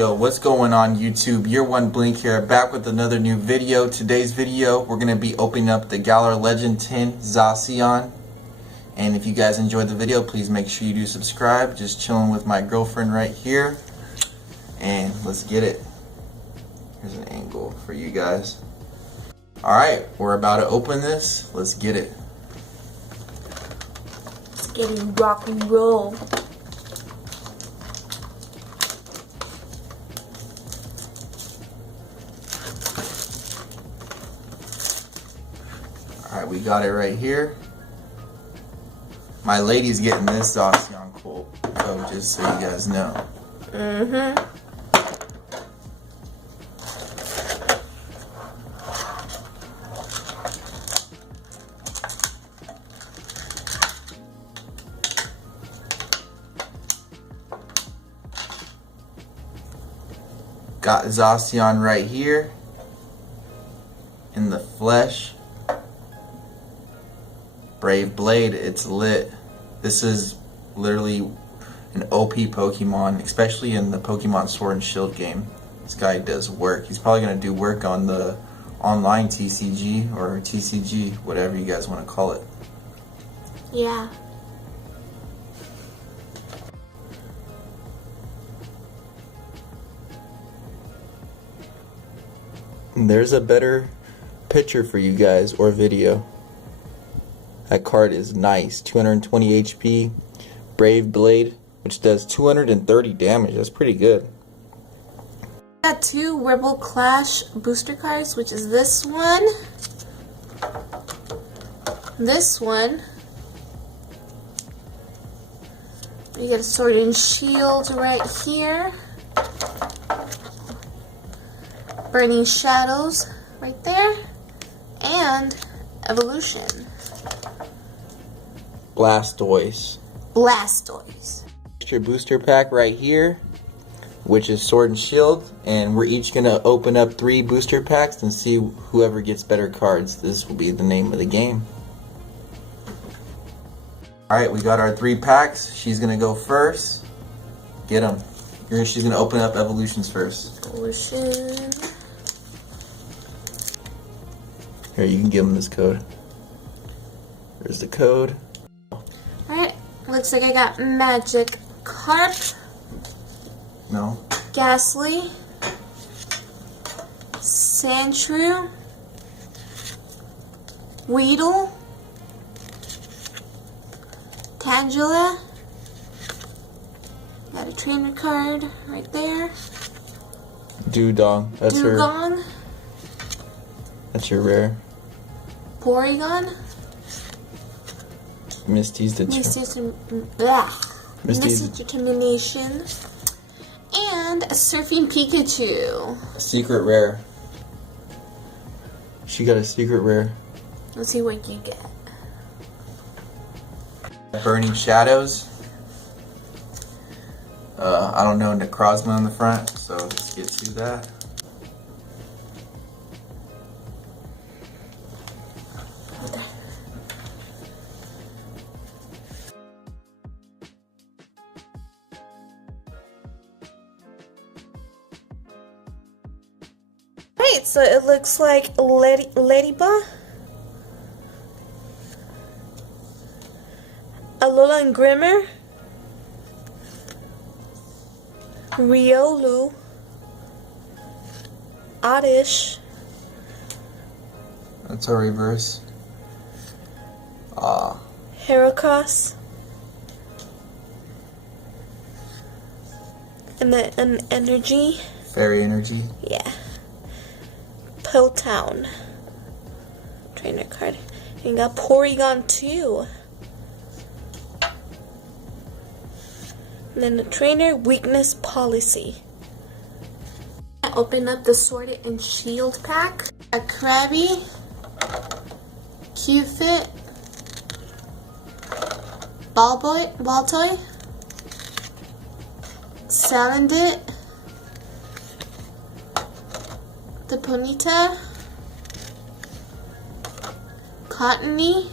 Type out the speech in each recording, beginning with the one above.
Yo, what's going on YouTube? Year One Blink here, back with another new video. Today's video, we're going to be opening up the Galar Legend 10 Zacian. And if you guys enjoyed the video, please make sure you do subscribe. Just chilling with my girlfriend right here. And let's get it. Here's an angle for you guys. Alright, we're about to open this. Let's get it. It's getting rock and roll. Alright, we got it right here. My lady's getting this Zacian code, just so you guys know. Got Zacian right here in the flesh. Brave Blade, it's lit. This is literally an OP Pokemon, especially in the Pokemon Sword and Shield game. This guy does work. He's probably going to do work on the online TCG or TCG, whatever you guys want to call it. Yeah. There's a better picture for you guys or video. That card is nice. 220 HP. Brave Blade, which does 230 damage. That's pretty good. Got two Rebel Clash booster cards, which is this one. This one. You get a Sword and Shield right here. Burning Shadows right there. And Evolution. Blastoise. Extra booster pack right here, which is Sword and Shield, and we're each gonna open up 3 booster packs and see whoever gets better cards. This will be the name of the game. Alright, we got our 3 packs. She's gonna go first. Get them. She's gonna open up Evolutions first. Evolution. Here, you can give them this code. There's the code. Alright, looks like I got Magic Carp. No. Ghastly. Sandshrew. Weedle. Tangela. Got a trainer card right there. Dewgong. That's her. Dewgong. That's your rare. Porygon. Misty's Determination. And a Surfing Pikachu. Secret rare. She got a secret rare. Let's see what you get. Burning Shadows. I don't know, Necrozma on the front, so let's get to that. Alright, so it looks like Ladybug, Alolan Grimmer, Riolu, Oddish, That's our reverse. Heracross, and then an Energy. Fairy Energy. Yeah. Town trainer card. And you got Porygon 2. And then the trainer weakness policy. I open up the Sword and Shield pack. A Krabby, Q-Fit, Baltoy, Salandit, the Ponyta, Cottony,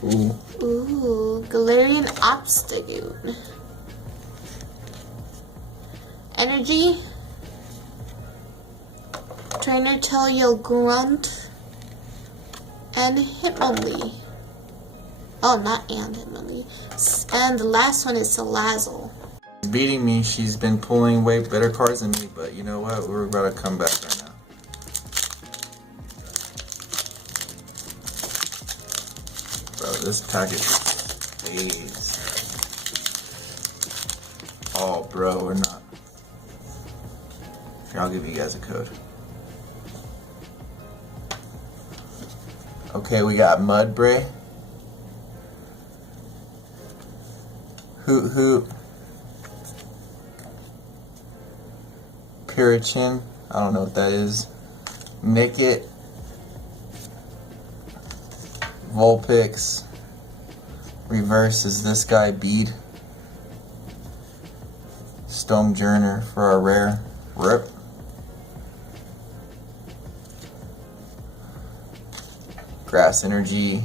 Galarian Obstagoon, Energy. Trainer Tell You'll Grunt. And Hitmonlee. Oh, not and Hitmonlee. And the last one is Salazzle. She's beating me. She's been pulling way better cards than me, but you know what? We're about to come back right now. Bro, this package is. Oh, bro, we're not. Here, I'll give you guys a code. Okay, we got Mudbray. Hoot Hoot. Pirichin. I don't know what that is. Nickit. Vulpix. Reverse is this guy, Bead. Stonejourner for our rare. Rip. Grass Energy.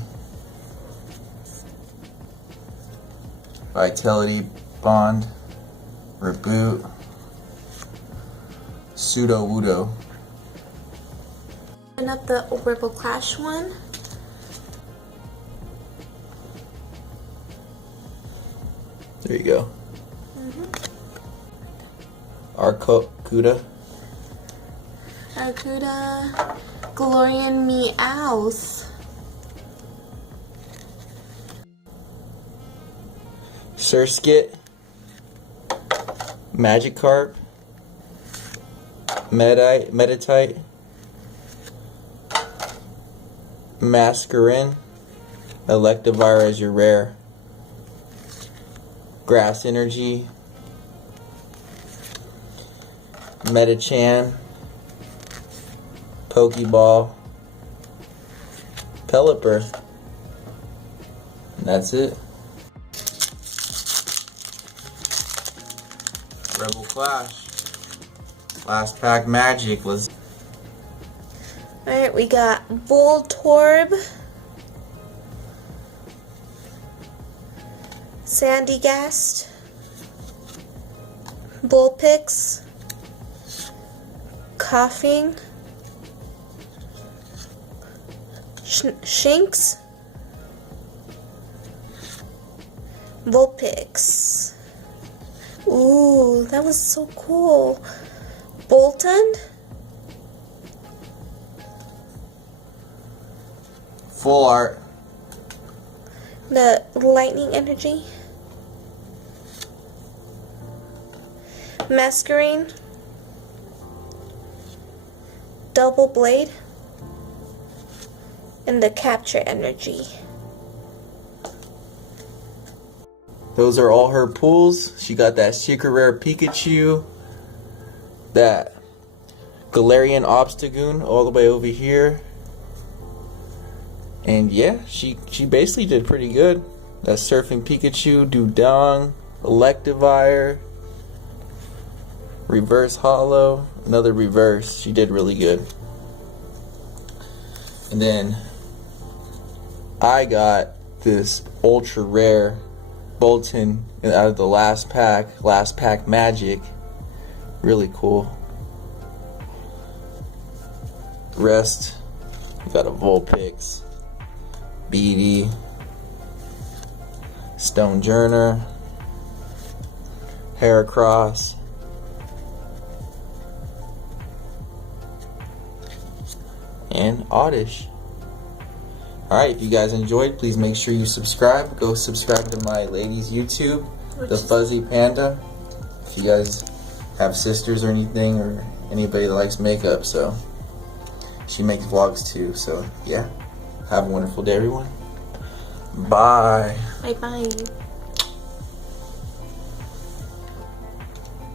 Vitality Bond. Reboot. Pseudo Wudo. Open up the Ripple Clash one. There you go. Arcuda. Arcuda. Galarian Meowth. Surskit. Magikarp. Meditite. Masquerain. Electivire as your rare. Grass Energy. Metachan. Pokeball. Pelipper. And that's it. Rebel Clash. Last pack magic. Let's. Alright, we got Voltorb. Sandygast. Bullpix. Coughing. Shinx. Vulpix. Ooh, that was so cool. Bolton. Full art. The lightning energy. Masquerain. Double blade. And the capture energy. Those are all her pulls. She got that secret rare Pikachu, that Galarian Obstagoon all the way over here. And yeah, she basically did pretty good. That Surfing Pikachu, Dewdong, Electivire, Reverse Hollow, another reverse. She did really good. And then I got this ultra rare Bolton out of the last pack magic. Really cool. Rest, we got a Vulpix, Beady, Stonejourner, Heracross, and Oddish. Alright, if you guys enjoyed, please make sure you subscribe. Go subscribe to my lady's YouTube, The Fuzzy Panda. If you guys have sisters or anything, or anybody that likes makeup, so she makes vlogs too. So yeah, have a wonderful day, everyone. Bye. Bye bye.